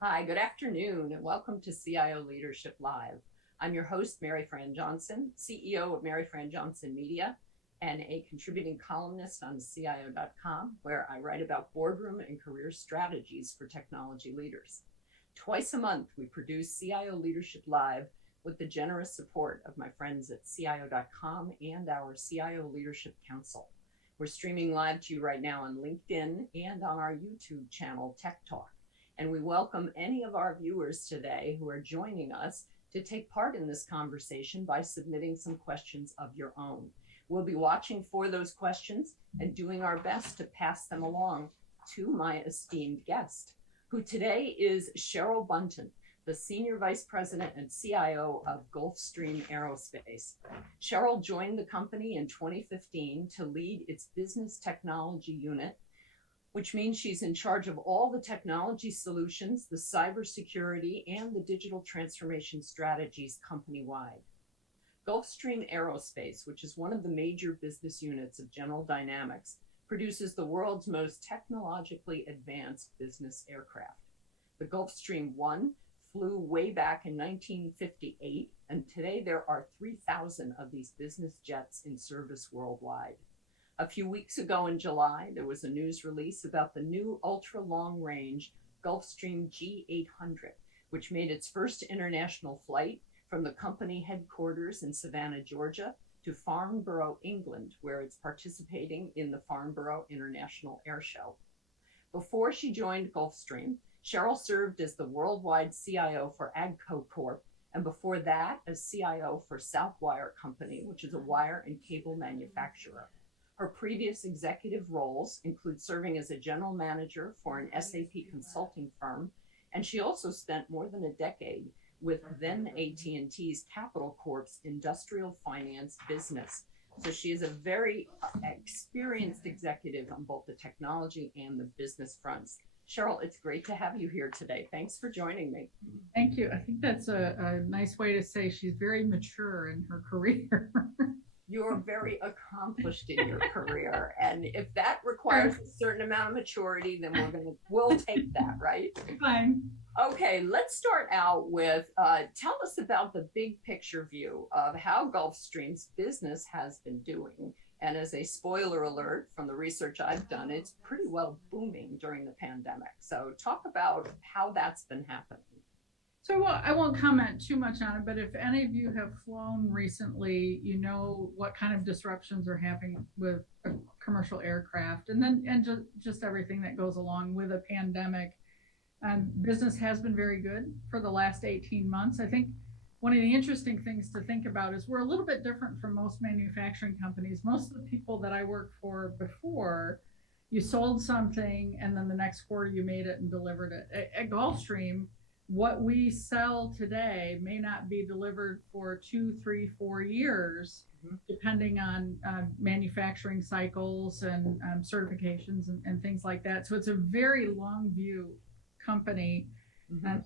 Hi, good afternoon, and welcome to CIO Leadership Live. I'm your host, Mary Fran Johnson, CEO of Mary Fran Johnson Media, and a contributing columnist on CIO.com, where I write about boardroom and career strategies for technology leaders. Twice a month, we produce CIO Leadership Live with the generous support of my friends at CIO.com and our CIO Leadership Council. We're streaming live to you right now on LinkedIn and on our YouTube channel, Tech Talk. And we welcome any of our viewers today who are joining us to take part in this conversation by submitting some questions of your own. We'll be watching for those questions and doing our best to pass them along to my esteemed guest, who today is Cheryl Bunton, the Senior Vice President and CIO of Gulfstream Aerospace. Cheryl joined the company in 2015 to lead its business technology unit, which means she's in charge of all the technology solutions, the cybersecurity, and the digital transformation strategies company-wide. Gulfstream Aerospace, which is one of the major business units of General Dynamics, produces the world's most technologically advanced business aircraft. The Gulfstream 1 flew way back in 1958, and today there are 3,000 of these business jets in service worldwide. A few weeks ago in July, there was a news release about the new ultra-long-range Gulfstream G800, which made its first international flight from the company headquarters in Savannah, Georgia, to Farnborough, England, where it's participating in the Farnborough International Air Show. Before she joined Gulfstream, Cheryl served as the worldwide CIO for AGCO Corp, and before that as CIO for Southwire Company, which is a wire and cable manufacturer. Her previous executive roles include serving as a general manager for an SAP consulting firm, and she also spent more than a decade with then AT&T's Capital Corp's industrial finance business. So she is a very experienced executive on both the technology and the business fronts. Cheryl, it's great to have you here today. Thanks for joining me. Thank you. I think that's a nice way to say she's very mature in her career. You're very accomplished in your career, and if that requires a certain amount of maturity, then we'll take that, right? Fine. Okay, let's start out with tell us about the big picture view of how Gulfstream's business has been doing. And as a spoiler alert from the research I've done, it's pretty well booming during the pandemic. So talk about how that's been happening. So I won't comment too much on it, but if any of you have flown recently, you know what kind of disruptions are happening with a commercial aircraft, and just everything that goes along with a pandemic. Business has been very good for the last 18 months. I think one of the interesting things to think about is we're a little bit different from most manufacturing companies. Most of the people that I worked for before, you sold something and then the next quarter you made it and delivered it. At Gulfstream, what we sell today may not be delivered for 2, 3, 4 years, depending on manufacturing cycles and certifications and things like that. So it's a very long view company.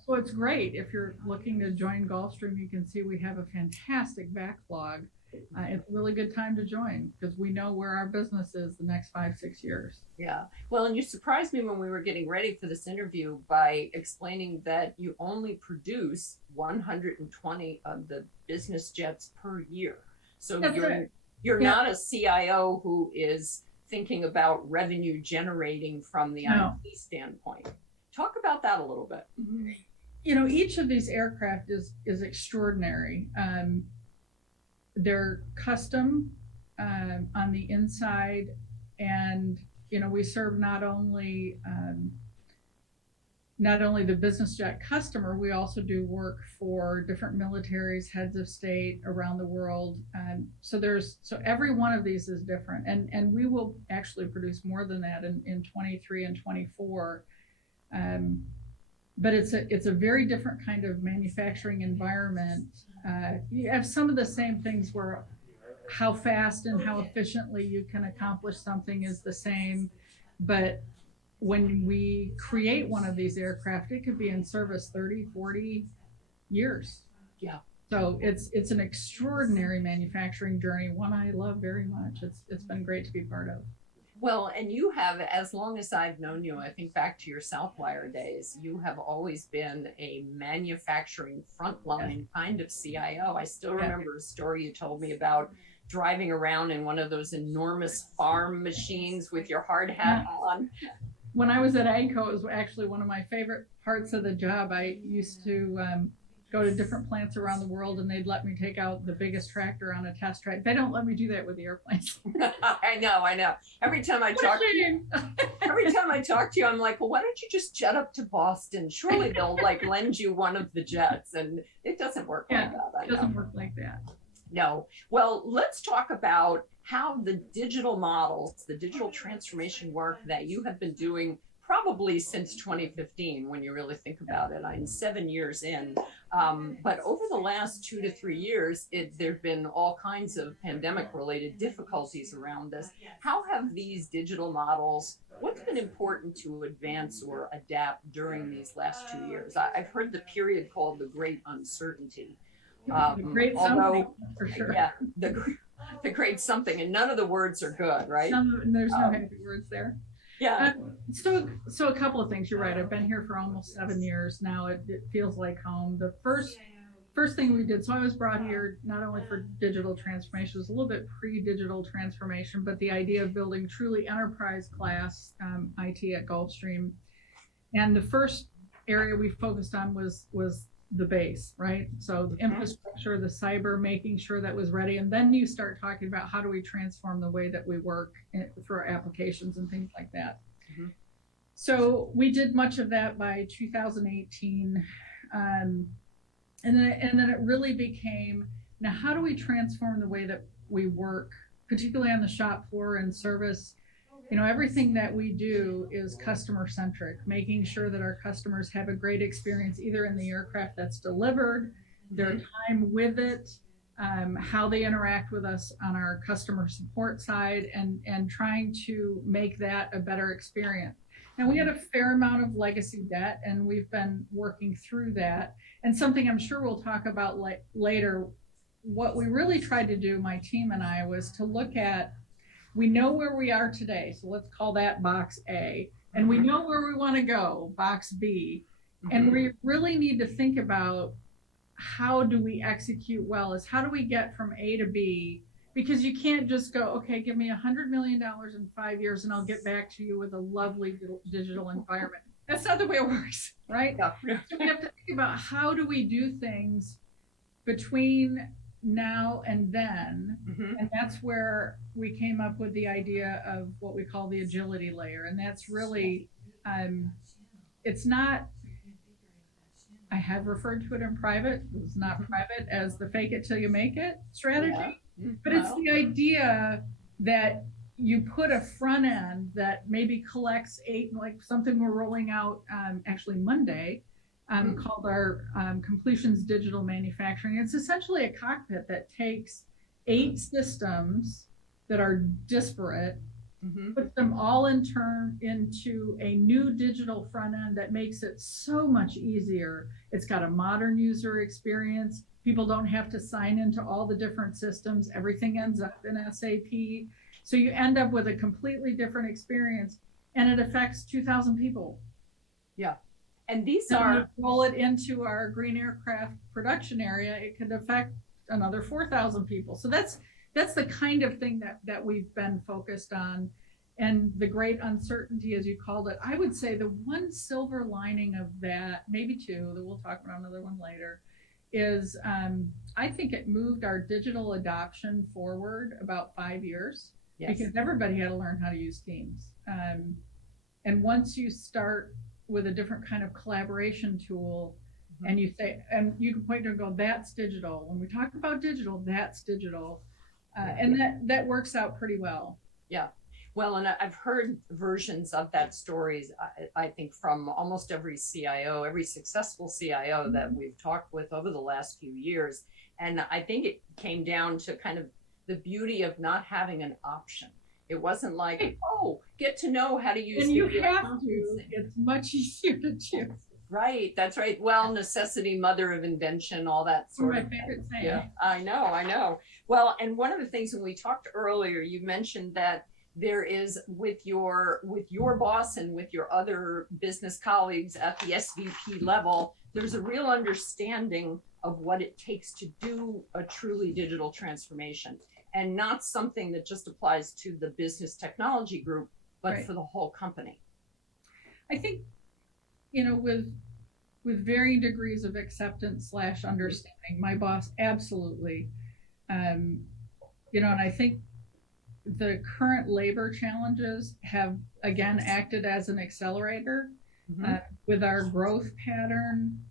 So it's great. If you're looking to join Gulfstream, you can see we have a fantastic backlog. It's a really good time to join because we know where our business is the next 5, 6 years. Yeah. Well, and you surprised me when we were getting ready for this interview by explaining that you only produce 120 of the business jets per year. So you're not a CIO who is thinking about revenue generating from the IT standpoint. Talk about that a little bit. You know, each of these aircraft is extraordinary. They're custom on the inside, and you know we serve not only the business jet customer, we also do work for different militaries, heads of state around the world. So every one of these is different, and we will actually produce more than that in 23 and 24. But it's a very different kind of manufacturing environment. You have some of the same things where how fast and how efficiently you can accomplish something is the same, but when we create one of these aircraft, it could be in service 30, 40 years. Yeah. So it's an extraordinary manufacturing journey, one I love very much. It's been great to be part of. Well, and you have, as long as I've known you, I think back to your Southwire days, you have always been a manufacturing frontline kind of CIO. I still Yeah. remember a story you told me about driving around in one of those enormous farm machines with your hard hat on. When I was at AGCO, it was actually one of my favorite parts of the job. I used to go to different plants around the world, and they'd let me take out the biggest tractor on a test track. They don't let me do that with the airplanes. I know. Every time I talk to you, I'm like, well, why don't you just jet up to Boston? Surely they'll like lend you one of the jets, and it doesn't work like that. I It doesn't know. work like that. No. Well, let's talk about how the digital models, the digital transformation work that you have been doing probably since 2015, when you really think about it. I'm 7 years in. But over the last 2 to 3 years, there have been all kinds of pandemic related difficulties around this. How have these digital models, what's been important to advance or adapt during these last 2 years? I've heard the period called the Great Uncertainty. Great something, for sure. Yeah, the great something, and none of the words are good, right? There's no happy words there. Yeah. So a couple of things. You're right. I've been here for almost 7 years now. It feels like home. The first thing we did. So I was brought here not only for digital transformation, it was a little bit pre-digital transformation, but the idea of building truly enterprise class IT at Gulfstream. And the first area we focused on was the base, right? So the infrastructure, the cyber, making sure that was ready. And then you start talking about how do we transform the way that we work for our applications and things like that. Mm-hmm. So we did much of that by 2018. And then it really became, now how do we transform the way that we work, particularly on the shop floor and service? You know, everything that we do is customer centric, making sure that our customers have a great experience, either in the aircraft that's delivered, their time with it, how they interact with us on our customer support side, and trying to make that a better experience. Now, we had a fair amount of legacy debt, and we've been working through that. And something I'm sure we'll talk about later, what we really tried to do, my team and I, was to look at, we know where we are today, so let's call that box A. And we know where we want to go, box B. And we really need to think about how do we execute well, is how do we get from A to B? Because you can't just go, okay, give me $100 million in 5 years and I'll get back to you with a lovely digital environment. That's not the way it works, right? Yeah. So we have to think about how do we do things between now and then. And that's where we came up with the idea of what we call the agility layer. And that's really, it's not, I have referred to it in private, it's not private, as the fake it till you make it strategy. But it's the idea that you put a front end that maybe collects 8, like something we're rolling out actually Monday, called our Completions Digital Manufacturing. It's essentially a cockpit that takes 8 systems that are disparate, puts them all in turn into a new digital front end that makes it so much easier. It's got a modern user experience. People don't have to sign into all the different systems. Everything ends up in SAP. So you end up with a completely different experience, and it affects 2,000 people. Yeah. And these So are, roll it into our green aircraft production area, it could affect another 4,000 people. So that's the kind of thing that we've been focused on. And the great uncertainty, as you called it, I would say the one silver lining of that, maybe two, that we'll talk about another one later, is I think it moved our digital adoption forward about 5 years. yes. Because everybody had to learn how to use Teams. And once you start with a different kind of collaboration tool, and you say, and you can point to and go, that's digital. When we talk about digital, that's digital. And that works out pretty well. Yeah. Well, and I've heard versions of that stories, I think, from almost every CIO, every successful CIO that we've talked with over the last few years. And I think it came down to kind of the beauty of not having an option. It wasn't like, oh, get to know how to use. And you have to. It's much easier to choose. Right. That's right. Well, necessity, mother of invention, all that sort of My favorite saying. Yeah, I know. Well, and one of the things when we talked earlier, you mentioned that there is with your boss and with your other business colleagues at the SVP level, there's a real understanding of what it takes to do a truly digital transformation, and not something that just applies to the business technology group, but Right. for the whole company. I think, you know, with varying degrees of acceptance slash understanding, my boss absolutely, you know, and I think the current labor challenges have again acted as an accelerator. Mhm. With our growth pattern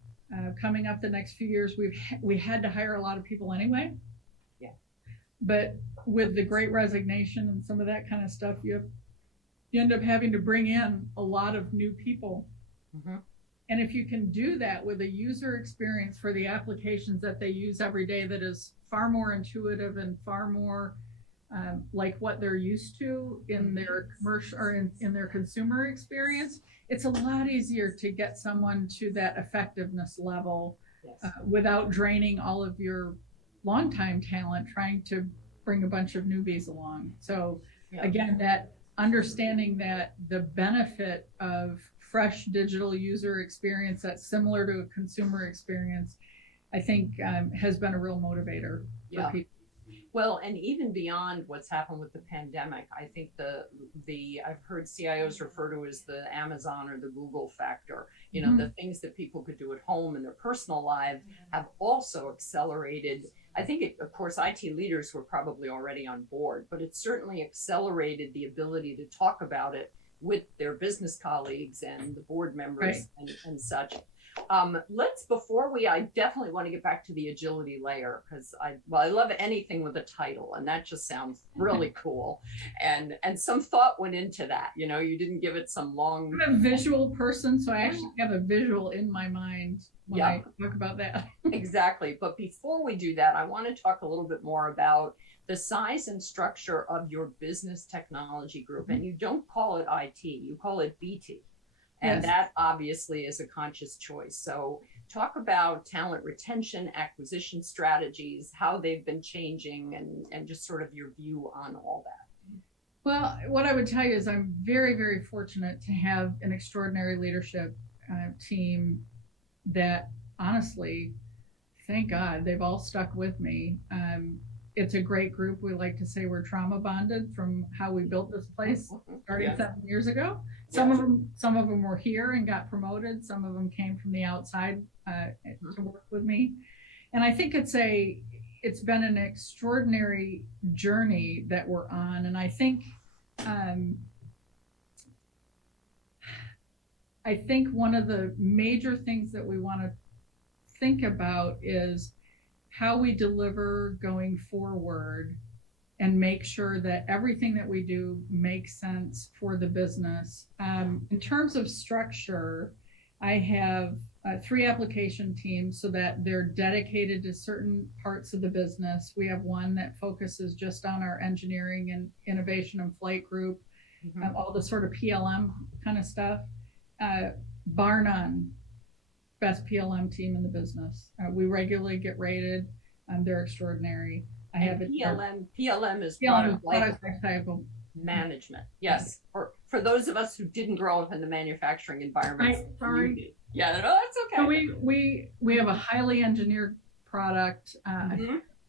coming up the next few years, we had to hire a lot of people anyway. Yeah. But with the Great Resignation and some of that kind of stuff, you end up having to bring in a lot of new people. Mhm. And if you can do that with a user experience for the applications that they use every day that is far more intuitive and far more like what they're used to in their commercial or in their consumer experience, it's a lot easier to get someone to that effectiveness level Yes. without draining all of your longtime talent trying to bring a bunch of newbies along. So Yeah. again, that understanding that the benefit of fresh digital user experience that's similar to a consumer experience, I think has been a real motivator for Yeah. people. Well, and even beyond what's happened with the pandemic, I think I've heard CIOs refer to as the Amazon or the Google factor. You know, the things that people could do at home in their personal life have also accelerated. I think of course, IT leaders were probably already on board, but it certainly accelerated the ability to talk about it with their business colleagues and the board members and such. I definitely want to get back to the agility layer, because I love anything with a title, and that just sounds really cool. And some thought went into that. You know, you didn't give it some long. I'm a visual person, so I actually have a visual in my mind when I talk about that. Exactly. But before we do that, I want to talk a little bit more about the size and structure of your business technology group. And you don't call it IT, you call it BT. And Yes. that obviously is a conscious choice. So talk about talent retention, acquisition strategies, how they've been changing, and just sort of your view on all that. Well, what I would tell you is I'm very, very fortunate to have an extraordinary leadership team that honestly, thank God, they've all stuck with me. It's a great group. We like to say we're trauma bonded from how we built this place starting 7 years ago. Some of them were here and got promoted. Some of them came from the outside to work with me. And I think it's been an extraordinary journey that we're on. And I think one of the major things that we want to think about is how we deliver going forward and make sure that everything that we do makes sense for the business. In terms of structure, I have 3 application teams so that they're dedicated to certain parts of the business. We have one that focuses just on our engineering and innovation and flight group, all the sort of PLM kind of stuff. Bar none, best PLM team in the business. We regularly get rated. They're extraordinary. I have PLM is product lifecycle management. Yes. For those of us who didn't grow up in the manufacturing environment. Sorry. Yeah, no, that's okay. So we have a highly engineered product.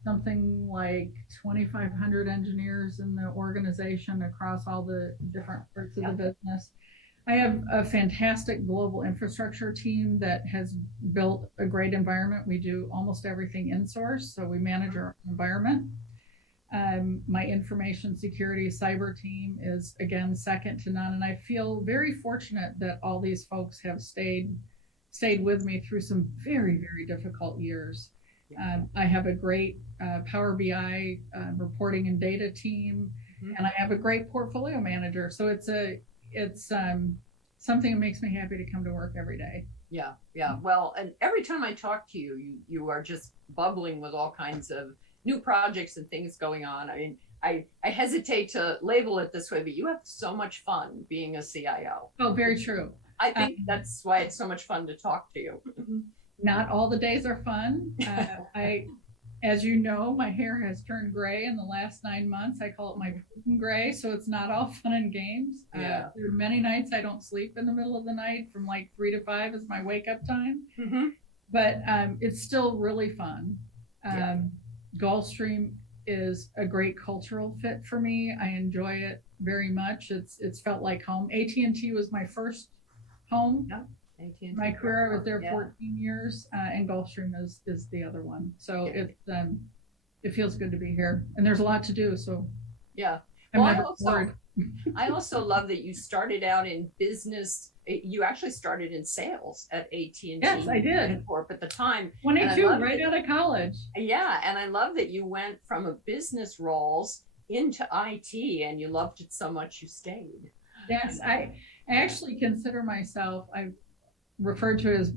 Something like 2,500 engineers in the organization across all the different parts of the business. I have a fantastic global infrastructure team that has built a great environment. We do almost everything in source, so we manage our environment. My information security cyber team is again second to none, and I feel very fortunate that all these folks have stayed with me through some very, very difficult years. I have a great Power BI reporting and data team, and I have a great portfolio manager. So it's something that makes me happy to come to work every day. Yeah. Well, and every time I talk to you, you are just bubbling with all kinds of new projects and things going on. I mean, I hesitate to label it this way, but you have so much fun being a CIO. Oh, very true. I think that's why it's so much fun to talk to you. Not all the days are fun. as you know, my hair has turned gray in the last 9 months. I call it my Putin gray, so it's not all fun and games. Yeah. There are many nights I don't sleep in the middle of the night from like 3 to 5 is my wake up time. Mm-hmm. But it's still really fun. Yeah. Gulfstream is a great cultural fit for me. I enjoy it very much. It's felt like home. AT&T was my first home. Yeah. AT&T. My career, I was there Yeah. 14 years, and Gulfstream is the other one. So Yeah. it feels good to be here, and there's a lot to do. So Yeah. I'm Well, never bored. I also love that you started out in business. You actually started in sales at AT&T. Yes, I did. Corp at the time. 22, love right it. out of college. Yeah, and I love that you went from a business roles into IT, and you loved it so much you stayed. Yes, I actually consider myself. I referred to as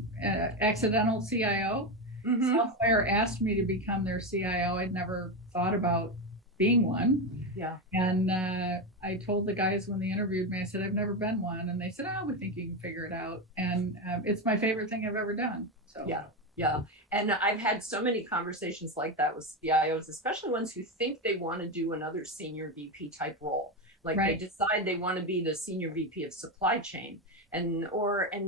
accidental CIO. Mm-hmm. Southwire asked me to become their CIO. I'd never thought about being one. Yeah. And I told the guys when they interviewed me, I said, I've never been one. And they said, oh, we think you can figure it out. And it's my favorite thing I've ever done. So Yeah. Yeah. And I've had so many conversations like that with CIOs, especially ones who think they want to do another senior VP type role. Like Right. they decide they want to be the senior VP of supply chain. And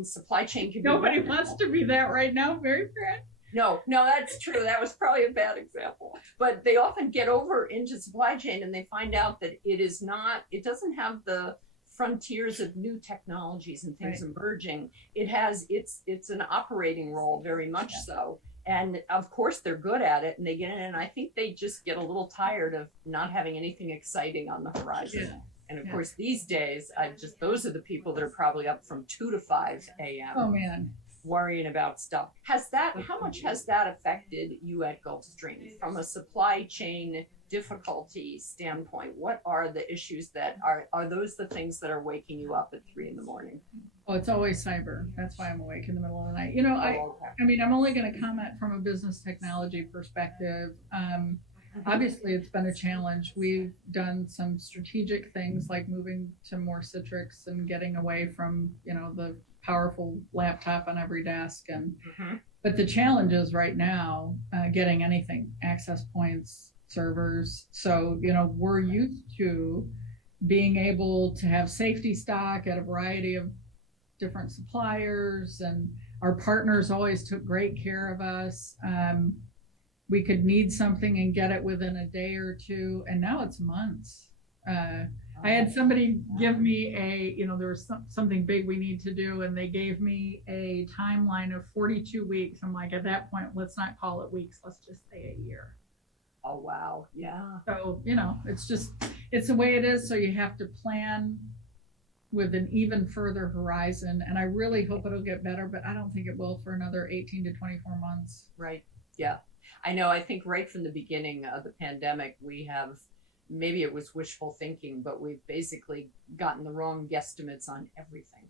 supply chain can nobody be wants to be that right now, Mary Fran. No, that's true. That was probably a bad example. But they often get over into supply chain and they find out that it doesn't have the frontiers of new technologies and things Right. emerging. It's an operating role, very much Yeah. so. And of course they're good at it and they get in, and I think they just get a little tired of not having anything exciting on the horizon. Yeah. And of Yeah. course, these days, those are the people that are probably up from 2 to 5 a.m. Oh, man. worrying about stuff. How much has that affected you at Gulfstream from a supply chain difficulty standpoint? What are the issues that are those the things that are waking you up at 3 a.m? Oh, it's always cyber. That's why I'm awake in the middle of the night. Oh, okay. I mean, I'm only going to comment from a business technology perspective. Obviously, it's been a challenge. We've done some strategic things like moving to more Citrix and getting away from, the powerful laptop on every desk. But the challenge is right now getting anything, access points, servers. So, we're used to being able to have safety stock at a variety of different suppliers, and our partners always took great care of us. We could need something and get it within a day or two, and now it's months. I had somebody give me there was something big we need to do, and they gave me a timeline of 42 weeks. I'm like, at that point, let's not call it weeks, let's just say a year. Oh, wow. Yeah. So, it's the way it is. So you have to plan with an even further horizon. And I really hope it'll get better, but I don't think it will for another 18 to 24 months. Right. Yeah. I know. I think right from the beginning of the pandemic, maybe it was wishful thinking, but we've basically gotten the wrong guesstimates on everything.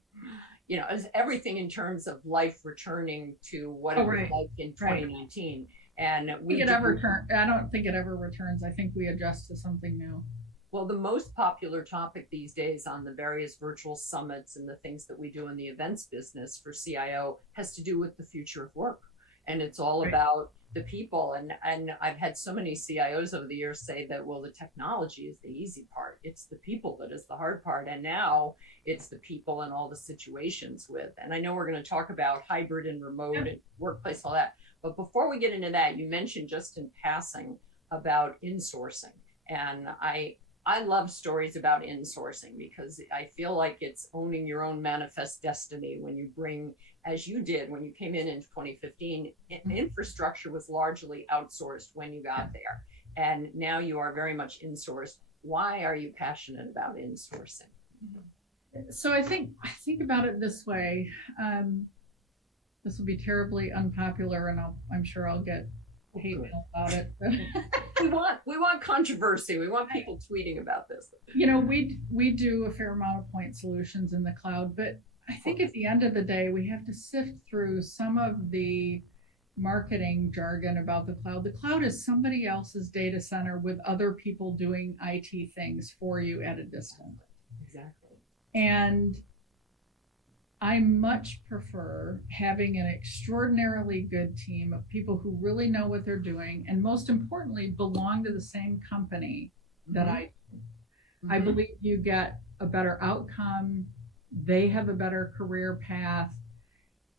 As everything in terms of life returning to what it was like in 2019. And I don't think it ever returns. I think we adjust to something new. Well, the most popular topic these days on the various virtual summits and the things that we do in the events business for CIO has to do with the future of work. And it's all about the people. And I've had so many CIOs over the years say that, well, the technology is the easy part. It's the people that is the hard part. And now it's the people and all the situations with. And I know we're going to talk about hybrid and remote and workplace, all that. But before we get into that, you mentioned just in passing about insourcing. And I love stories about insourcing because I feel like it's owning your own manifest destiny when you bring, as you did when you came in 2015, infrastructure was largely outsourced when you got there. And now you are very much insourced. Why are you passionate about insourcing? So I think about it this way. This will be terribly unpopular, and I'm sure I'll get hate mail about it. we want controversy. We want people tweeting about this. We do a fair amount of point solutions in the cloud, but I think at the end of the day, we have to sift through some of the marketing jargon about the cloud. The cloud is somebody else's data center with other people doing IT things for you at a distance. Exactly. And I much prefer having an extraordinarily good team of people who really know what they're doing and most importantly belong to the same company that Mhm. I Mhm. believe you get a better outcome. They have a better career path.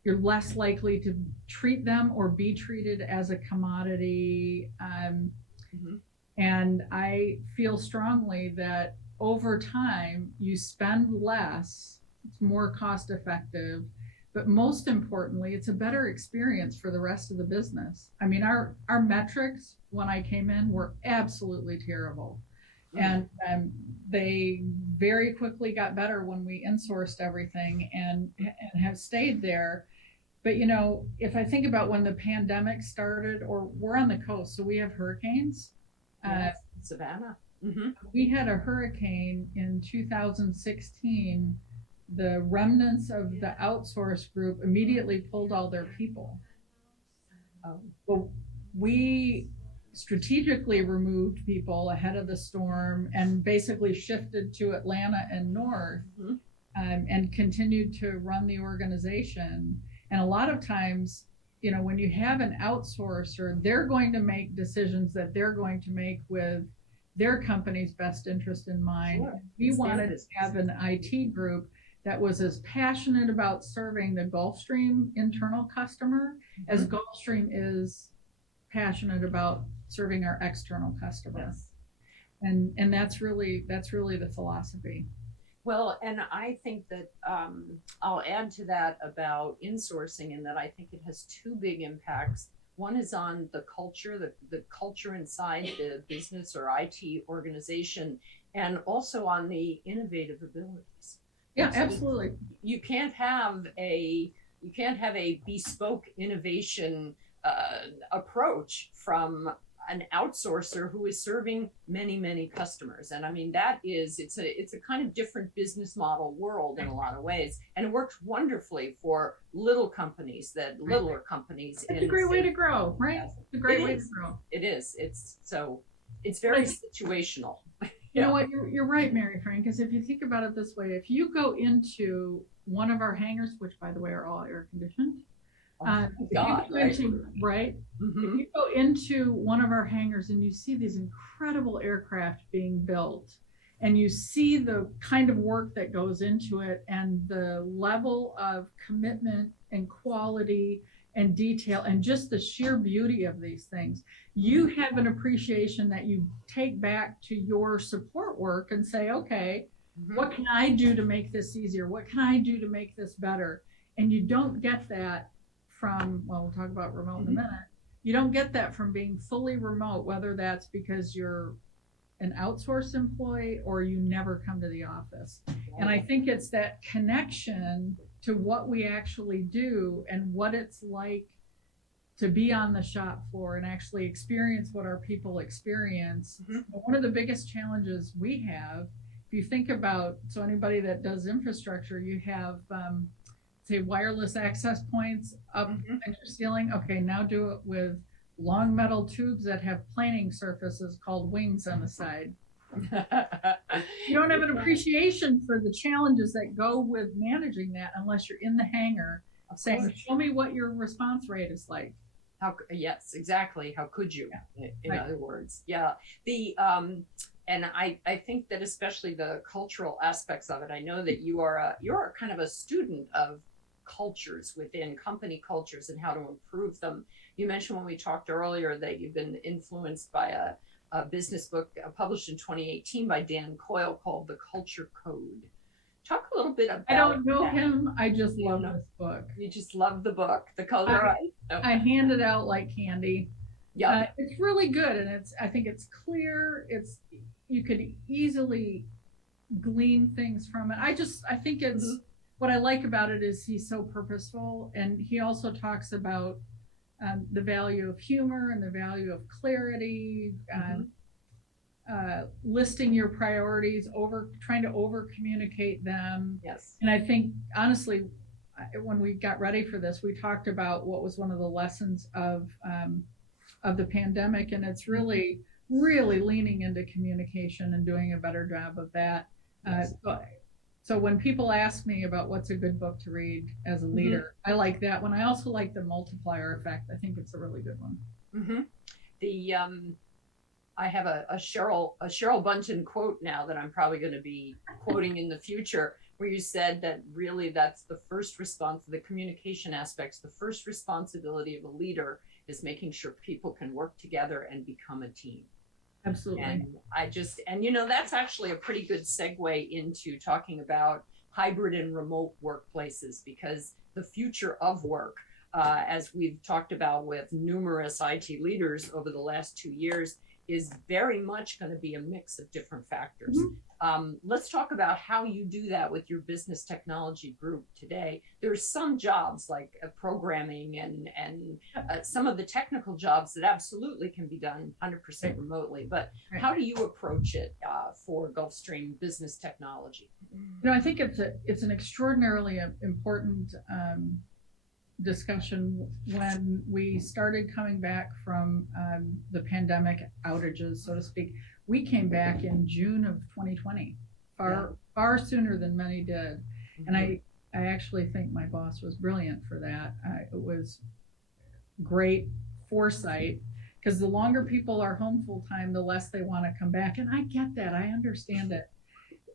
You're less likely to treat them or be treated as a commodity. Mhm. And I feel strongly that over time, you spend less, it's more cost effective, but most importantly, it's a better experience for the rest of the business. I mean, our metrics when I came in were absolutely terrible. Mm. And they very quickly got better when we insourced everything and have stayed there. But you know, if I think about when the pandemic started, or we're on the coast, so we have hurricanes. Uh, Yes. Savannah. Mhm. we had a hurricane in 2016. The remnants of the outsource group immediately pulled all their people. Oh. Well, we strategically removed people ahead of the storm and basically shifted to Atlanta and north, Mhm. and continued to run the organization. And a lot of times, you know, when you have an outsourcer, they're going to make decisions that they're going to make with their company's best interest in mind. Sure. We It's their wanted to business. have an IT group that was as passionate about serving the Gulfstream internal customer as Mhm. Gulfstream is passionate about serving our external customer. Yes. And that's really the philosophy. Well, and I think that I'll add to that about insourcing, in that I think it has two big impacts. One is on the culture inside the business or IT organization, and also on the innovative abilities. Yeah, It's absolutely. you can't have a you can't have a bespoke innovation approach from an outsourcer who is serving many customers. And I mean, it's a kind of different business model world in a lot of ways, and it works wonderfully for littler companies It's a in, great way say, to grow, right? yes. It's a It great way to is, grow. it's But I very think, situational. you know Yeah. what, you're right, Mary Frank, because if you think about it this way, if you go into one of our hangars, which by the way are all air conditioned, Oh, thank if you God, go right? into, right, if Mm-hmm. you go into one of our hangars and you see these incredible aircraft being built, and you see the kind of work that goes into it and the level of commitment and quality and detail and just the sheer beauty of these things, you have an appreciation that you take back to your support work and say, okay, Mm-hmm. what can I do to make this easier? What can I do to make this better? And you don't get that from, well, we'll talk about remote in a Mm-hmm. minute. You don't get that from being fully remote, whether that's because you're an outsourced employee or you never come to the office. And I think it's that connection to what we actually do and what it's like to be on the shop floor and actually experience what our people experience. Mhm. One of the biggest challenges we have, if you think about, so anybody that does infrastructure, you have, say, wireless access points up Mhm. in your ceiling. Okay, now do it with long metal tubes that have planing surfaces called wings on the side. You don't have an appreciation for the challenges that go with managing that unless you're in the hangar Of saying, course. show me what your response rate is like. Yes, exactly. How could you? In Right. other words, yeah. The and I think that especially the cultural aspects of it. I know that you're kind of a student of cultures within company cultures and how to improve them. You mentioned when we talked earlier that you've been influenced by a business book published in 2018 by Dan Coyle called The Culture Code. Talk a little bit I about don't know that. him. I just You love know, this book. you just love the book, The Color. I, Right? I hand it out like candy. Yep. It's really good, and I think it's clear. You could easily glean things from it. I think it's Mhm. what I like about it is he's so purposeful, and he also talks about the value of humor and the value of clarity. Mhm. Listing your priorities, trying to over communicate them. Yes. And I think honestly, when we got ready for this, we talked about what was one of the lessons of the pandemic, and it's really really leaning into communication and doing a better job of that. Yes. So So when people ask me about what's a good book to read as a leader, I like that one. I also like The Multiplier Effect. I think it's a really good one. Mm-hmm. The I have a Cheryl Bunton quote now that I'm probably going to be quoting in the future, where you said that really that's the first response, the communication aspects, the first responsibility of a leader is making sure people can work together and become a team. Absolutely. And that's actually a pretty good segue into talking about hybrid and remote workplaces, because the future of work, as we've talked about with numerous IT leaders over the last 2 years, is very much going to be a mix of different factors. Let's talk about how you do that with your business technology group today. There's some jobs like programming and some of the technical jobs that absolutely can be done 100% remotely. But how do you approach it for Gulfstream Business Technology? I think it's an extraordinarily important discussion. When we started coming back from the pandemic outages, so to speak, we came back in June of 2020, far sooner than many did. And I actually think my boss was brilliant for that. It was great foresight, because the longer people are home full time, the less they want to come back. And I get that, I understand it.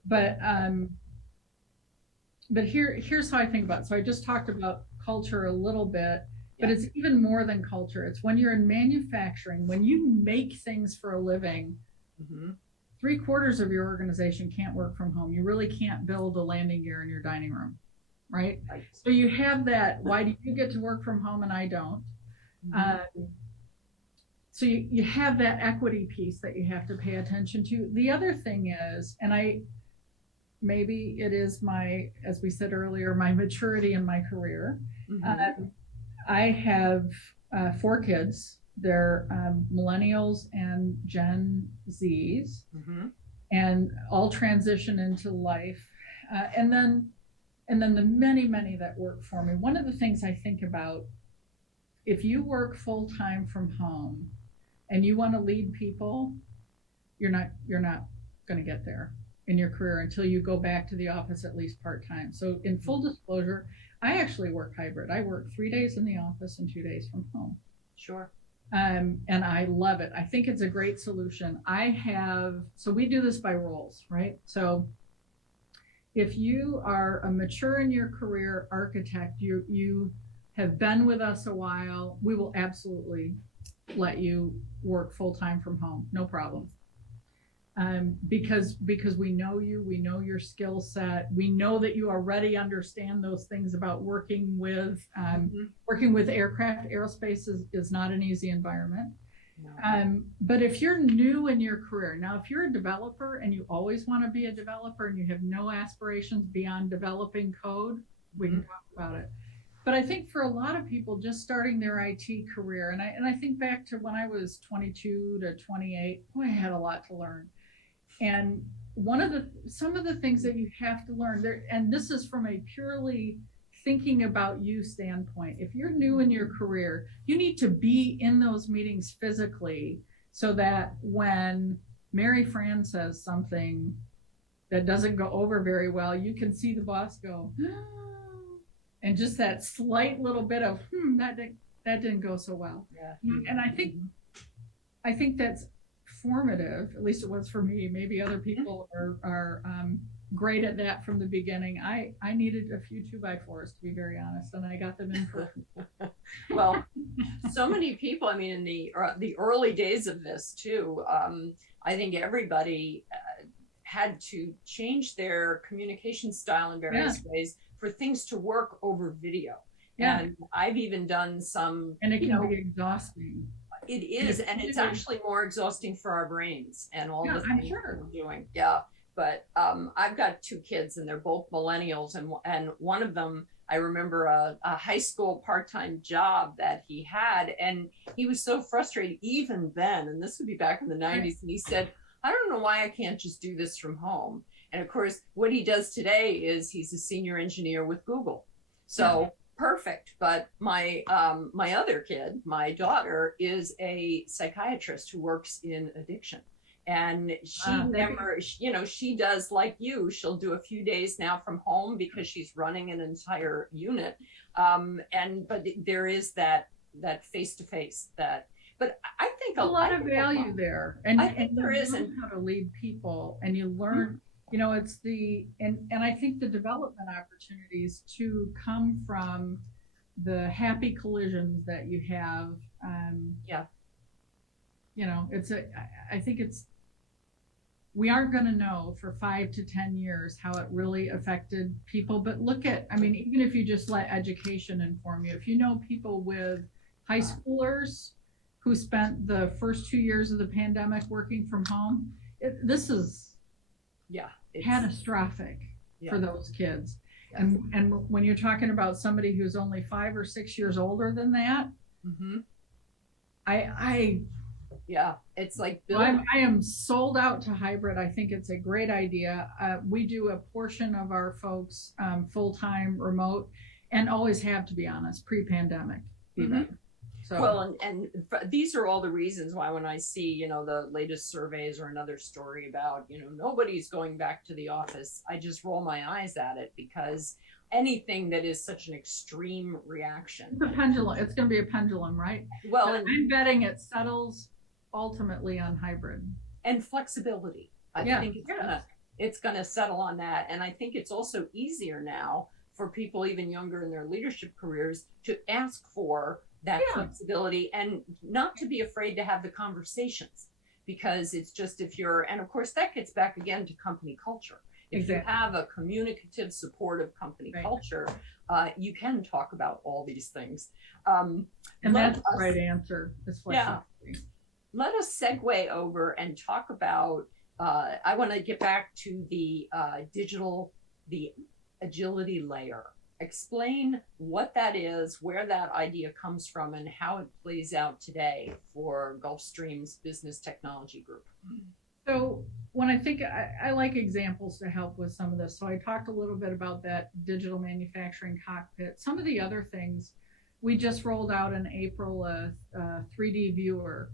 But here's how I think about it. So I just talked about culture a little bit, but it's even more than culture. It's when you're in manufacturing, when you make things for a living, 3/4 of your organization can't work from home. You really can't build a landing gear in your dining room, right? So you have that. Why do you get to work from home and I don't? So you have that equity piece that you have to pay attention to. The other thing is, and maybe it is my, as we said earlier, my maturity in my career. I have 4 kids. They're millennials and Gen Zs, and all transition into life. And then the many that work for me. One of the things I think about, if you work full time from home and you want to lead people, you're not going to get there in your career until you go back to the office at least part-time. So in full disclosure, I actually work hybrid. I work 3 days in the office and 2 days from home. Sure. And I love it. I think it's a great solution. So we do this by roles, right? So if you are a mature in your career architect, you have been with us a while, we will absolutely let you work full-time from home, no problem. Because we know you, we know your skill set, we know that you already understand those things about working with aircraft. Aerospace is not an easy environment. No. But if you're new in your career, now if you're a developer and you always want to be a developer and you have no aspirations beyond developing code, we can talk about it. But I think for a lot of people just starting their IT career, and I think back to when I was 22 to 28, boy, I had a lot to learn. And some of the things that you have to learn there, and this is from a purely thinking about you standpoint. If you're new in your career, you need to be in those meetings physically, so that when Mary Fran says something that doesn't go over very well, you can see the boss go, and just that slight little bit of that didn't go so well. And I think that's formative. At least it was for me. Maybe other people are great at that from the beginning. I needed a few 2x4s, to be very honest, and I got them in person. Well, so many people, I mean, in the early days of this too, I think everybody had to change their communication style in various ways for things to work over video. And I've even done some, and it can be exhausting. It is, and it's actually more exhausting for our brains and all the things we're doing. But I've got 2 kids, and they're both millennials, and one of them, I remember a high school part-time job that he had, and he was so frustrated even then, and this would be back in the 90s, and he said, I don't know why I can't just do this from home. And of course, what he does today is he's a senior engineer with Google. So perfect. But my other kid, my daughter, is a psychiatrist who works in addiction. And she Maybe. never, she does like you. She'll do a few days now from home because she's running an entire unit. But there is that face to face that. But I think A lot of value there, and I think and there you is, learn how to lead people, and you learn, it's and I think the development opportunities to come from the happy collisions that you have. Yeah. I think we aren't going to know for 5 to 10 years how it really affected people. But look at, I mean, even if you just let education inform you, if you know people with high schoolers who spent the first 2 years of the pandemic working from home, this is catastrophic for those kids. Yes. And when you're talking about somebody who's only 5 or 6 years older than that, it's like I am sold out to hybrid. I think it's a great idea. We do a portion of our folks full-time remote, and always have, to be honest, pre-pandemic even. So well, and these are all the reasons why when I see, the latest surveys or another story about, nobody's going back to the office, I just roll my eyes at it, because anything that is such an extreme reaction. It's a pendulum. It's going to be a pendulum, right? Well, and I'm betting it settles ultimately on hybrid and flexibility. I think it's gonna settle on that. And I think it's also easier now for people even younger in their leadership careers to ask for that flexibility, and not to be afraid to have the conversations, because it's just, and of course that gets back again to company culture. If you have a communicative, supportive company culture, you can talk about all these things. And that's the right answer is flexibility. Let us segue over and talk about, I want to get back to the the agility layer. Explain what that is, where that idea comes from, and how it plays out today for Gulfstream's Business Technology Group. So when I think, I like examples to help with some of this. So I talked a little bit about that digital manufacturing cockpit. Some of the other things, we just rolled out in April a 3D viewer.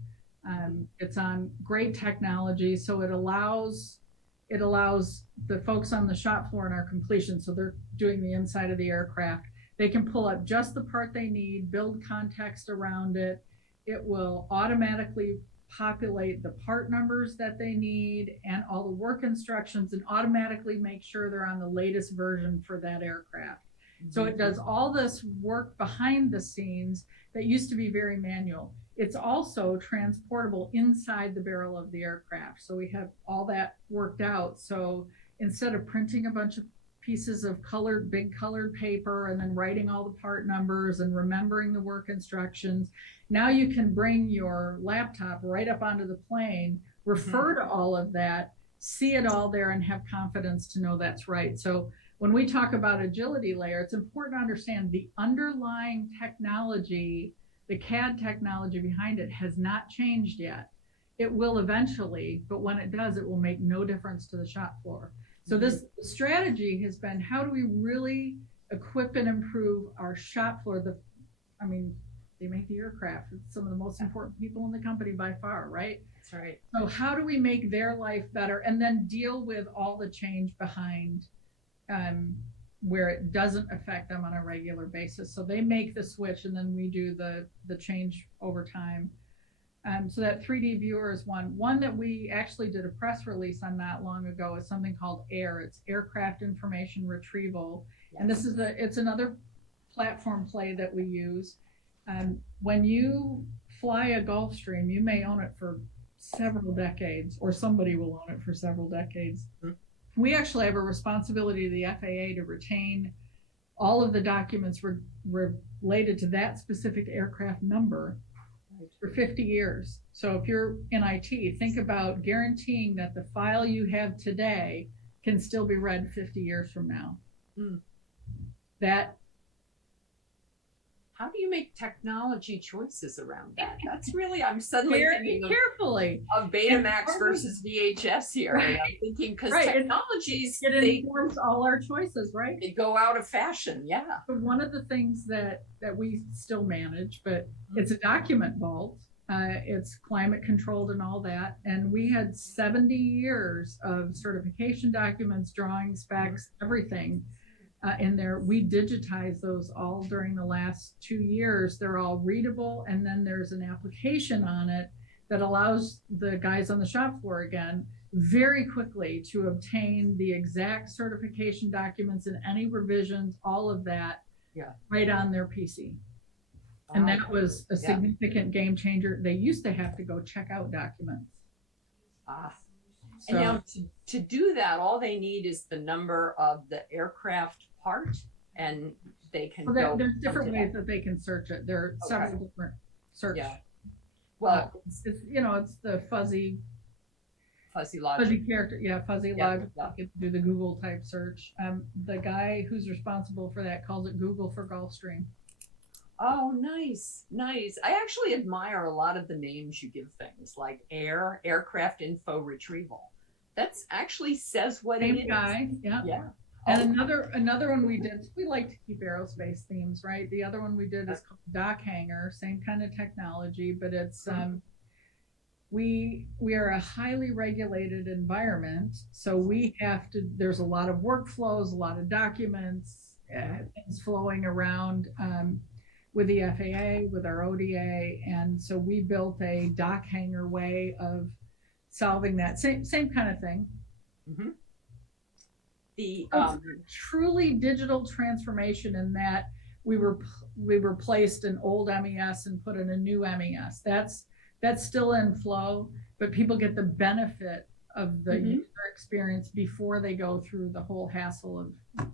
It's on great technology, so it allows the folks on the shop floor in our completion, so they're doing the inside of the aircraft, they can pull up just the part they need, build context around it. It will automatically populate the part numbers that they need and all the work instructions, and automatically make sure they're on the latest version for that aircraft. So it does all this work behind the scenes that used to be very manual. It's also transportable inside the barrel of the aircraft. So we have all that worked out. So instead of printing a bunch of pieces of big colored paper and then writing all the part numbers and remembering the work instructions, now you can bring your laptop right up onto the plane, refer to all of that, see it all there, and have confidence to know that's right. So when we talk about agility layer, it's important to understand the underlying technology, the CAD technology behind it has not changed yet. It will eventually, but when it does, it will make no difference to the shop floor. So this strategy has been, how do we really equip and improve our shop floor? They make the aircraft. It's some of the most important people in the company by far, right? That's right. So how do we make their life better, and then deal with all the change behind where it doesn't affect them on a regular basis? So they make the switch, and then we do the change over time. So that 3D viewer is one that we actually did a press release on not long ago, is something called AIR. It's Aircraft Information Retrieval. Yes. And it's another platform play that we use. When you fly a Gulfstream, you may own it for several decades, or somebody will own it for several decades. We actually have a responsibility to the FAA to retain all of the documents related to that specific aircraft number for 50 years. So if you're in IT, think about guaranteeing that the file you have today can still be read 50 years from now. How do you make technology choices around that? That's really, I'm suddenly thinking carefully of Betamax versus VHS here. Right. And I'm thinking, because technologies, it informs all our choices, right? They go out of fashion, But one of the things that we still manage, but it's a document vault. It's climate controlled and all that. And we had 70 years of certification documents, drawings, specs, everything in there. We digitized those all during the last 2 years. They're all readable. And then there's an application on it that allows the guys on the shop floor again very quickly to obtain the exact certification documents and any revisions, all of that right on their PC. And that was a significant game changer. They used to have to go check out documents. And now to do that, all they need is the number of the aircraft part, and they can go. There's different ways that they can search it. There are several different search. Yeah. Well, it's it's the fuzzy logic. Fuzzy character, fuzzy logic. You can do the Google type search. The guy who's responsible for that calls it Google for Gulfstream. Oh, nice. I actually admire a lot of the names you give things, like aircraft info retrieval. That's actually says what Same it is. Guy, yeah. And another one we did. We like to keep aerospace themes, right? The other one we did is called Dock Hanger, same kind of technology, but it's we are a highly regulated environment, so we have to. There's a lot of workflows, a lot of documents, things flowing around. With the FAA, with our ODA, and so we built a dock hanger way of solving that same kind of thing. Mm-hmm. The truly digital transformation in that we replaced an old MES and put in a new MES. That's still in flow, but people get the benefit of the user experience before they go through the whole hassle of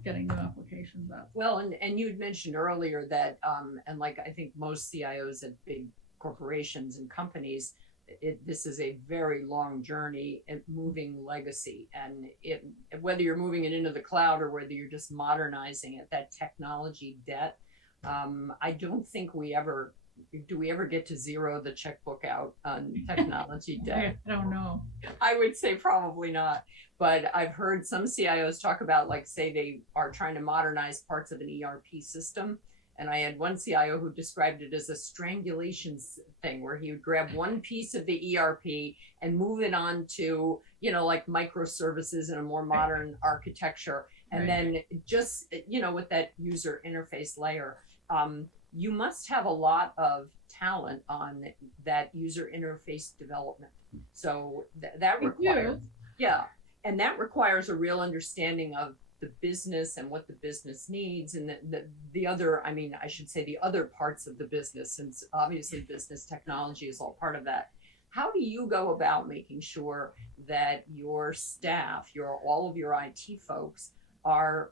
getting new applications up. Well, and you had mentioned earlier that, and like I think most CIOs at big corporations and companies, this is a very long journey in moving legacy, and whether you're moving it into the cloud or whether you're just modernizing it, that technology debt, I don't think we ever get to zero the checkbook out on technology debt? I don't know. I would say probably not. But I've heard some CIOs talk about, like, say they are trying to modernize parts of an ERP system. And I had one CIO who described it as a strangulation thing where he would grab one piece of the ERP and move it on to, like microservices and a more modern architecture. And then just, with that user interface layer, you must have a lot of talent on that user interface development. So that requires, and that requires a real understanding of the business and what the business needs, and the other, I should say the other parts of the business, since obviously business technology is all part of that. How do you go about making sure that your staff, all of your IT folks are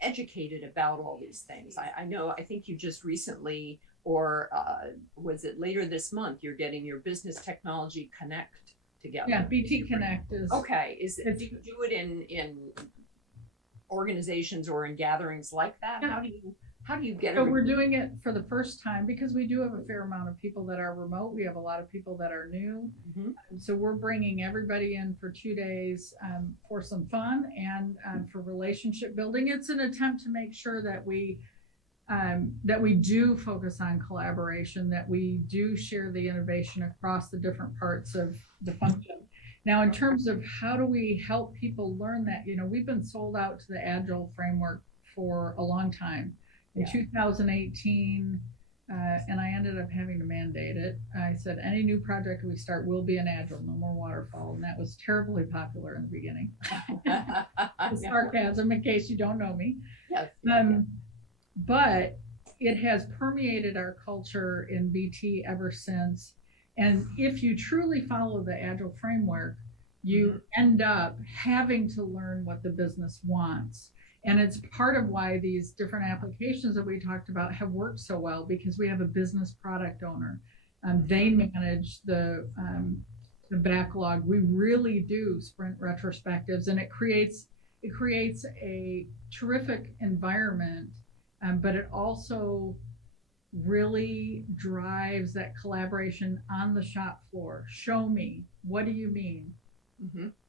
educated about all these things? I think you just recently, or was it later this month, you're getting your Business Technology Connect together. Yeah, BT Connect is. Okay, do you do it in organizations or in gatherings like that? Yeah. How do you get it? So we're doing it for the first time because we do have a fair amount of people that are remote. We have a lot of people that are new. So we're bringing everybody in for 2 days for some fun and for relationship building. It's an attempt to make sure that we do focus on collaboration, that we do share the innovation across the different parts of the function. Now, in terms of how do we help people learn that, we've been sold out to the Agile framework for a long time. In 2018, and I ended up having to mandate it. I said, any new project we start will be an Agile, no more waterfall. And that was terribly popular in the beginning. Sarcasm, in case you don't know me. Yes. But it has permeated our culture in BT ever since. And if you truly follow the Agile framework, you end up having to learn what the business wants. And it's part of why these different applications that we talked about have worked so well, because we have a business product owner. They manage the backlog. We really do sprint retrospectives, and it creates a terrific environment, but it also really drives that collaboration on the shop floor. Show me. What do you mean?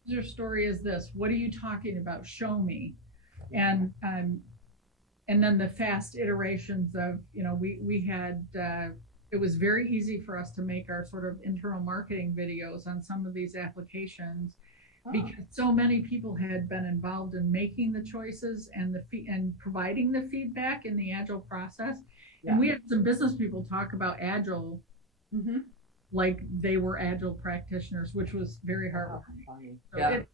Your story is this. What are you talking about? Show me. And then the fast iterations of, we had it was very easy for us to make our sort of internal marketing videos on some of these applications because so many people had been involved in making the choices and and providing the feedback in the agile process. Yeah. And we had some business people talk about agile Mm-hmm. like they were agile practitioners, which was very heartwarming. Funny. So Yeah. it,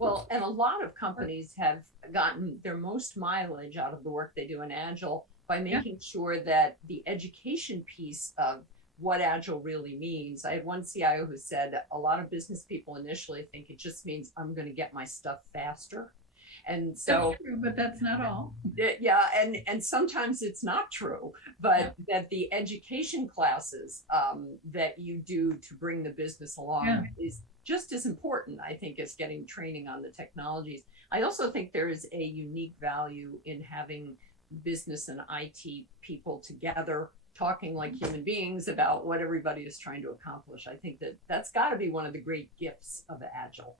Well, and a lot of companies have gotten their most mileage out of the work they do in Agile by making sure that the education piece of what Agile really means. I had one CIO who said a lot of business people initially think it just means I'm going to get my stuff faster. And so, that's true, but that's not all. yeah, and sometimes it's not true, but that the education classes that you do to bring the business along is just as important, I think, as getting training on the technologies. I also think there is a unique value in having business and IT people together talking like human beings about what everybody is trying to accomplish. I think that that's got to be one of the great gifts of Agile.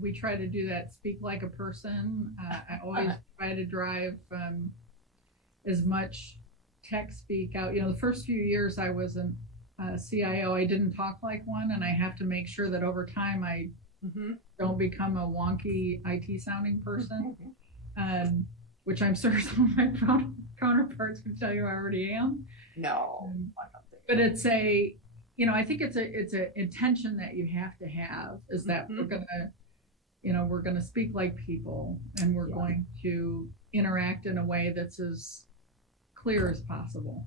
We try to do that. Speak like a person. I always try to drive as much tech speak out. The first few years I was a CIO, I didn't talk like one, and I have to make sure that over time I don't become a wonky IT sounding person, which I'm sure some of my counterparts would tell you I already am. No, I don't think. But it's I think it's a intention that you have to have is that we're gonna speak like people, and we're going to interact in a way that's as clear as possible.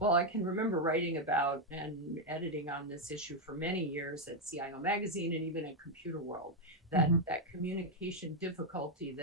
Well, I can remember writing about and editing on this issue for many years at CIO Magazine and even at Computer World, that communication difficulty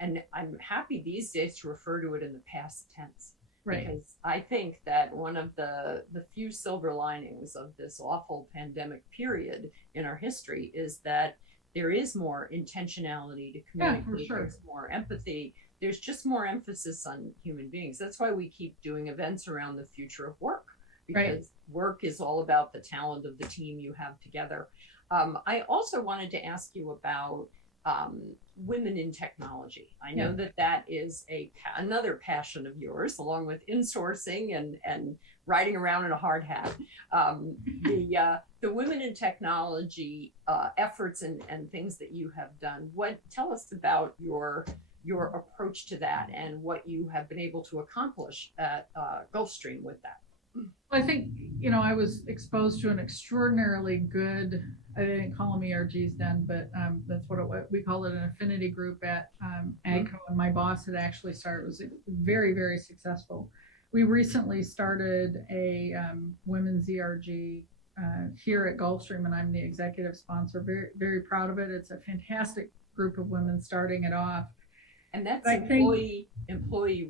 and I'm happy these days to refer to it in the past tense. Right. Because I think that one of the few silver linings of this awful pandemic period in our history is that there is more intentionality to communicate. For sure. There's more empathy. There's just more emphasis on human beings. That's why we keep doing events around the future of work, because work is all about the talent of the team you have together. I also wanted to ask you about women in technology. I know that is another passion of yours, along with insourcing and riding around in a hard hat. The women in technology efforts and things that you have done. Tell us about your approach to that and what you have been able to accomplish at Gulfstream with that. I think, I was exposed to an extraordinarily good, I didn't call them ERGs then, but that's what we call it, an affinity group at AGCO. And my boss had actually started, it was very, very successful. We recently started a women's ERG here at Gulfstream, and I'm the executive sponsor. Very, very proud of it. It's a fantastic group of women starting it off. And that's employee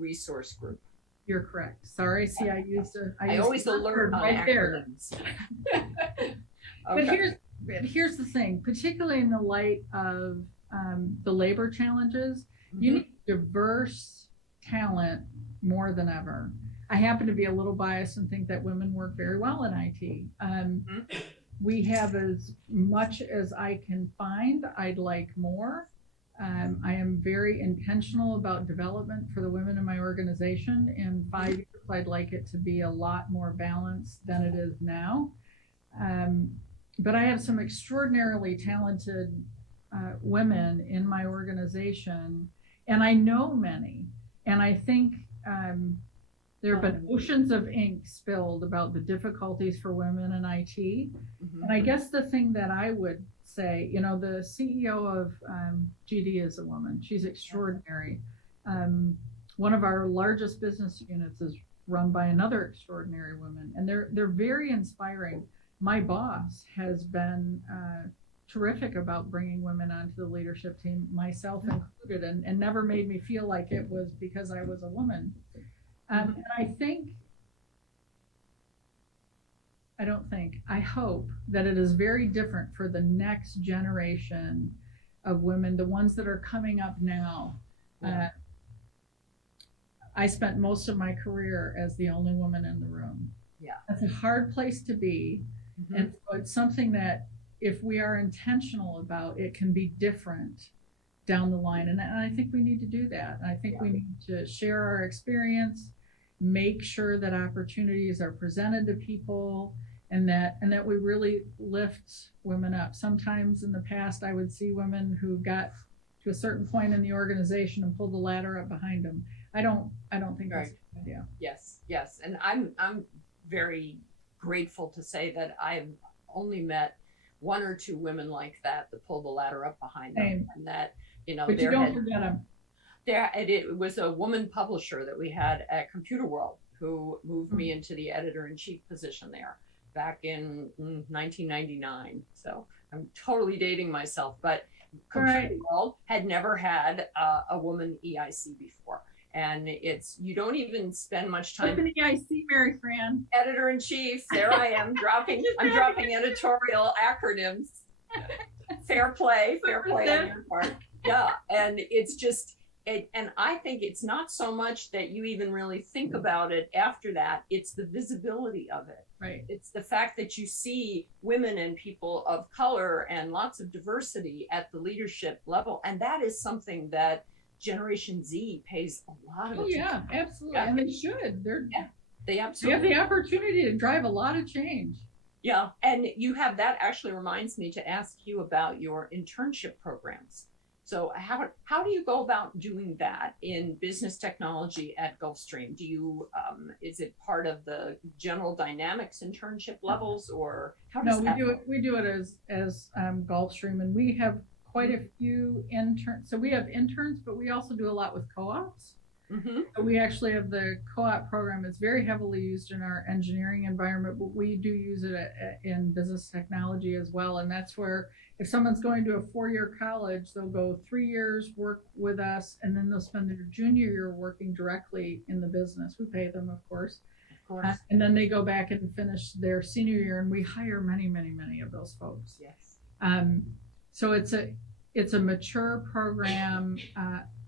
resource group. You're correct. Sorry, see, I always alert on acronyms. But here's the thing, particularly in the light of the labor challenges, you need diverse talent more than ever. I happen to be a little biased and think that women work very well in IT. We have as much as I can find. I'd like more. I am very intentional about development for the women in my organization. In 5 years, I'd like it to be a lot more balanced than it is now. But I have some extraordinarily talented women in my organization, and I know many. And I think there have been oceans of ink spilled about the difficulties for women in IT. And I guess the thing that I would say, the CEO of GD is a woman. She's extraordinary. One of our largest business units is run by another extraordinary woman, and they're very inspiring. My boss has been terrific about bringing women onto the leadership team, myself included, and never made me feel like it was because I was a woman. And I hope that it is very different for the next generation of women, the ones that are coming up now. I spent most of my career as the only woman in the room. Yeah. That's a hard place to be. And so it's something that if we are intentional about, it can be different down the line. And I think we need to do that. I think we need to share our experience, make sure that opportunities are presented to people, and that we really lift women up. Sometimes in the past, I would see women who got to a certain point in the organization and pulled the ladder up behind them. I don't think that's Right. a good idea. Yes, and I'm very grateful to say that I've only met one or two women like that pull the ladder up behind them, Same. and that you know But you there don't had forget them. there and it was a woman publisher that we had at Computer World who moved me into the editor-in-chief position there back in 1999. So I'm totally dating myself, but Computer Right. World had never had a woman EIC before. And it's, you don't even spend much time. Open EIC, Mary Fran. Editor-in-chief, there I am I'm dropping editorial acronyms. Fair play on your part. Yeah, and it's just, and I think it's not so much that you even really think about it after that, it's the visibility of it. Right. It's the fact that you see women and people of color and lots of diversity at the leadership level. And that is something that Generation Z pays a lot of attention. Yeah, absolutely. Yeah. And they should. They They have absolutely. the opportunity to drive a lot of change. Yeah, and you have, that actually reminds me to ask you about your internship programs. So how do you go about doing that in business technology at Gulfstream? Do you is it part of the General Dynamics internship levels, or how does No, that we do it as Gulfstream, and we have quite a few interns. So we have interns, but we also do a lot with co-ops. Mm-hmm. So we actually have the co-op program. It's very heavily used in our engineering environment, but we do use it in business technology as well. And that's where, if someone's going to a 4-year college, they'll go 3 years, work with us, and then they'll spend their junior year working directly in the business. We pay them, of course. Of course. And then they go back and finish their senior year, and we hire many of those folks. Yes. So it's a mature program.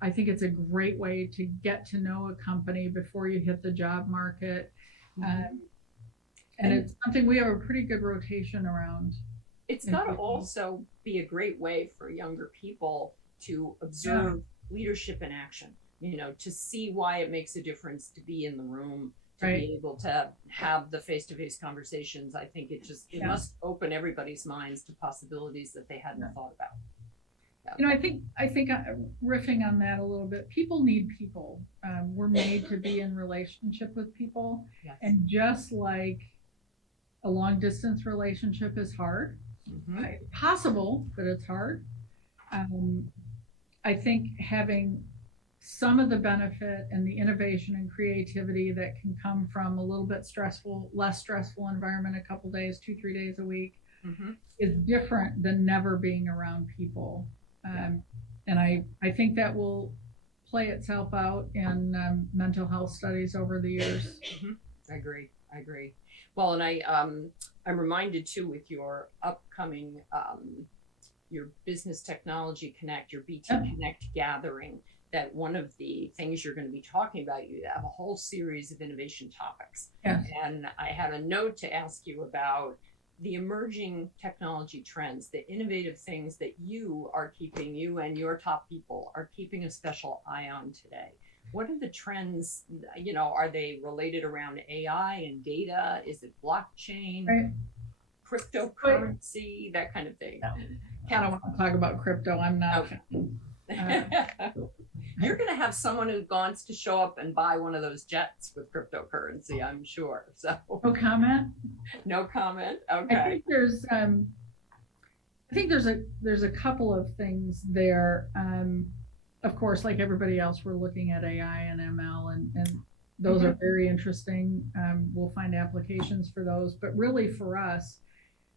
I think it's a great way to get to know a company before you hit the job market. And it's something we have a pretty good rotation around. It's got to also be a great way for younger people to observe leadership in action, to see why it makes a difference to be in the room, to be able to have the face-to-face conversations. I think it must open everybody's minds to possibilities that they hadn't thought about. I think riffing on that a little bit, people need people. We're made to be in relationship with people. Yes. And just like a long distance relationship is hard, possible, but it's hard. I think having some of the benefit and the innovation and creativity that can come from a little bit less stressful environment, a couple days, 2-3 days a week, is different than never being around people. And I think that will play itself out in mental health studies over the years. I agree. Well, and I'm reminded too, with your upcoming your Business Technology Connect, your BT Connect gathering, that one of the things you're going to be talking about, you have a whole series of innovation topics. Yes. And I had a note to ask you about the emerging technology trends, the innovative things that you and your top people are keeping a special eye on today. What are the trends? Are they related around AI and data? Is it blockchain, cryptocurrency, that kind of thing? I don't want to talk about crypto. I'm not. You're going to have someone who wants to show up and buy one of those jets with cryptocurrency, I'm sure. So no comment. No comment. Okay. I think there's a couple of things there. Of course, like everybody else, we're looking at AI and ML, and those are very interesting. We'll find applications for those, but really for us,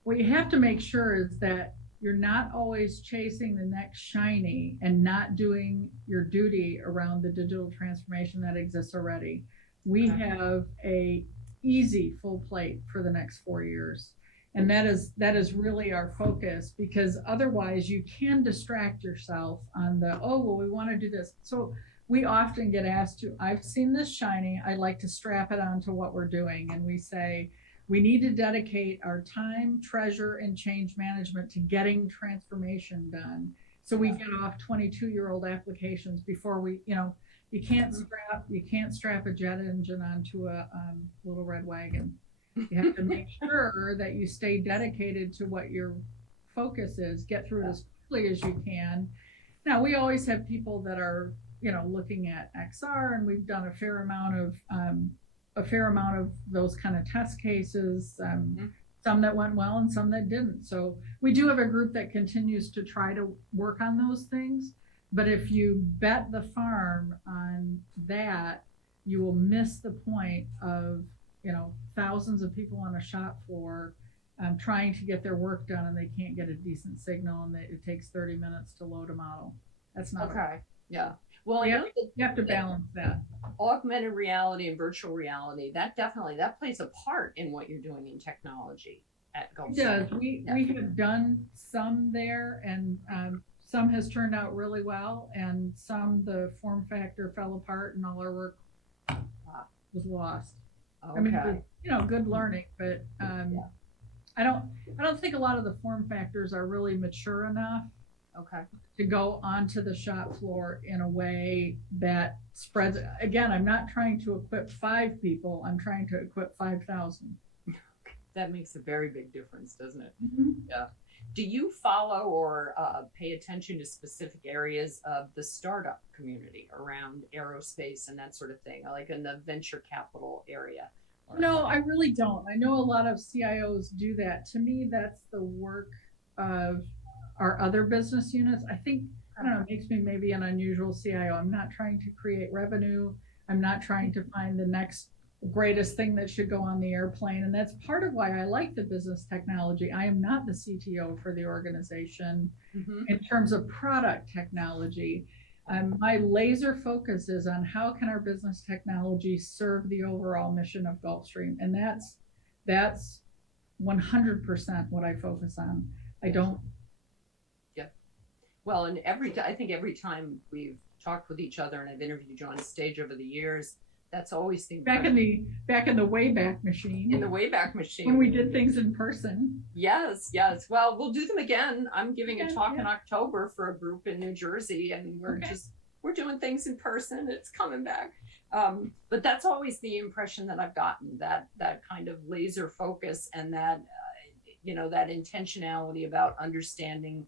what you have to make sure is that you're not always chasing the next shiny and not doing your duty around the digital transformation that exists already. We have a easy full plate for the next 4 years. And that is really our focus, because otherwise you can distract yourself on we want to do this. So we often get asked I've seen this shiny, I'd like to strap it onto what we're doing. And we say, we need to dedicate our time, treasure, and change management to getting transformation done. So we get off 22-year-old applications before we, You can't strap a jet engine onto a little red wagon. You have to make sure that you stay dedicated to what your focus is, get through it as quickly as you can. Now, we always have people that are, looking at XR, and we've done a fair amount of those kind of test cases, some that went well and some that didn't. So we do have a group that continues to try to work on those things. But if you bet the farm on that, you will miss the point of, thousands of people on a shop floor trying to get their work done, and they can't get a decent signal, and it takes 30 minutes to load a model. That's not okay. Yeah. Well, you have to balance that. Augmented reality and virtual reality, that plays a part in what you're doing in technology at Gulfstream. It does. We have done some there, and some has turned out really well, and some the form factor fell apart, and all our work was lost. Okay. I mean, good learning, but I don't think a lot of the form factors are really mature enough to go onto the shop floor in a way that spreads. Again, I'm not trying to equip 5 people. I'm trying to equip 5,000. That makes a very big difference, doesn't it? Mm-hmm. Yeah. Do you follow or pay attention to specific areas of the startup community around aerospace and that sort of thing, like in the venture capital area? No, I really don't. I know a lot of CIOs do that. To me, that's the work of our other business units. I think, I don't know, it makes me maybe an unusual CIO. I'm not trying to create revenue. I'm not trying to find the next greatest thing that should go on the airplane. And that's part of why I like the business technology. I am not the CTO for the organization in terms of product technology. My laser focus is on how can our business technology serve the overall mission of Gulfstream. And that's 100% what I focus on. I don't. Yeah. Well, and I think every time we've talked with each other and I've interviewed you on stage over the years, that's always the back in the Wayback Machine. In the Wayback Machine. When we did things in person. Yes. Well, we'll do them again. I'm giving a talk in October for a group in New Jersey, and we're doing things in person. It's coming back. But that's always the impression that I've gotten, that kind of laser focus and that that intentionality about understanding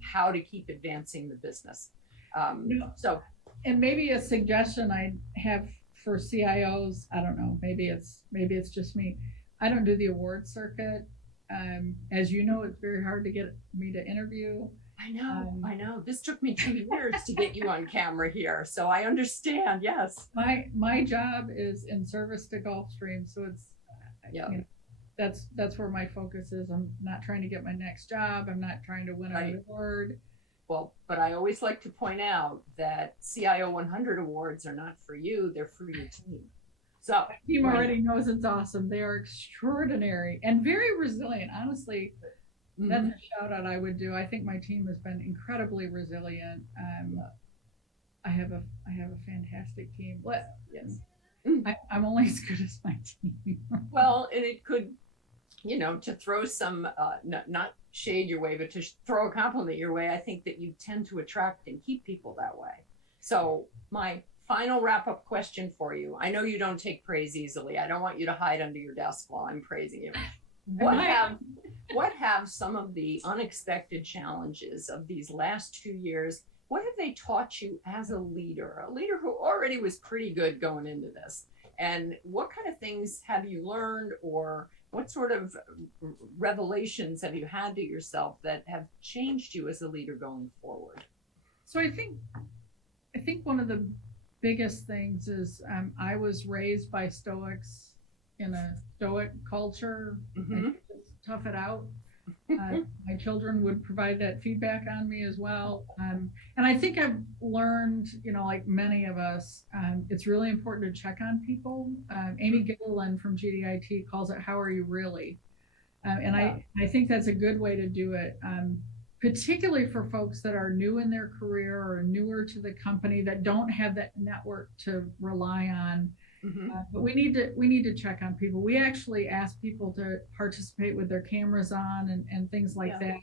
how to keep advancing the business. And maybe a suggestion I have for CIOs, I don't know, maybe it's just me. I don't do the award circuit. As you know, it's very hard to get me to interview. I know. This took me 2 years to get you on camera here, so I understand. Yes. My job is in service to Gulfstream, so it's that's where my focus is. I'm not trying to get my next job. I'm not trying to win an award. Well, but I always like to point out that CIO 100 awards are not for you, they're for your team. So my team already knows it's awesome. They are extraordinary and very resilient. Honestly, that's a shout out I would do. I think my team has been incredibly resilient. I have a fantastic team. Yes. I'm only as good as my team. Well, and it could, to throw some, not shade your way, but to throw a compliment your way, I think that you tend to attract and keep people that way. So my final wrap-up question for you. I know you don't take praise easily. I don't want you to hide under your desk while I'm praising you. What have some of the unexpected challenges of these last 2 years, what have they taught you as a leader who already was pretty good going into this? And what kind of things have you learned, or what sort of revelations have you had to yourself that have changed you as a leader going forward? So I think one of the biggest things is I was raised by Stoics in a Stoic culture. And just tough it out. My children would provide that feedback on me as well. And I think I've learned, like many of us, it's really important to check on people. Amy Gilliland from GDIT calls it, "How are you really?" I think that's a good way to do it, particularly for folks that are new in their career or newer to the company that don't have that network to rely on. But we need to check on people. We actually ask people to participate with their cameras on and things like that,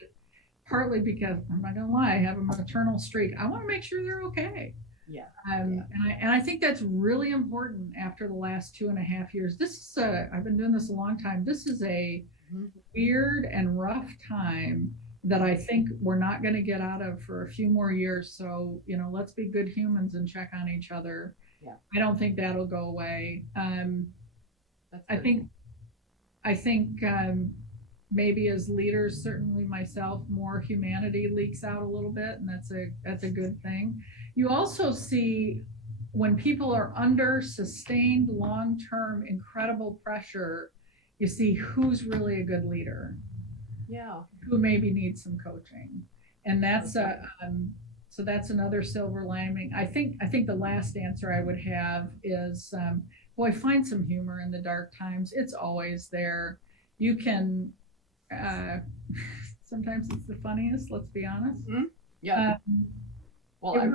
partly because I'm not gonna lie, I have a maternal streak. I want to make sure they're okay. Yeah. And I think that's really important after the last 2.5 years. This is I've been doing this a long time. This is a Mhm. weird and rough time that I think we're not going to get out of for a few more years. So, let's be good humans and check on each other. Yeah. I don't think that'll go away. That's I good. think maybe as leaders, certainly myself, more humanity leaks out a little bit, and that's a good thing. You also see when people are under sustained, long-term, incredible pressure, you see who's really a good leader, Yeah. who maybe needs some coaching, and that's Okay. so that's another silver lining. I think the last answer I would have is, boy, find some humor in the dark times. It's always there. You can, sometimes it's the funniest, let's be honest. Yeah. Um, Well, it I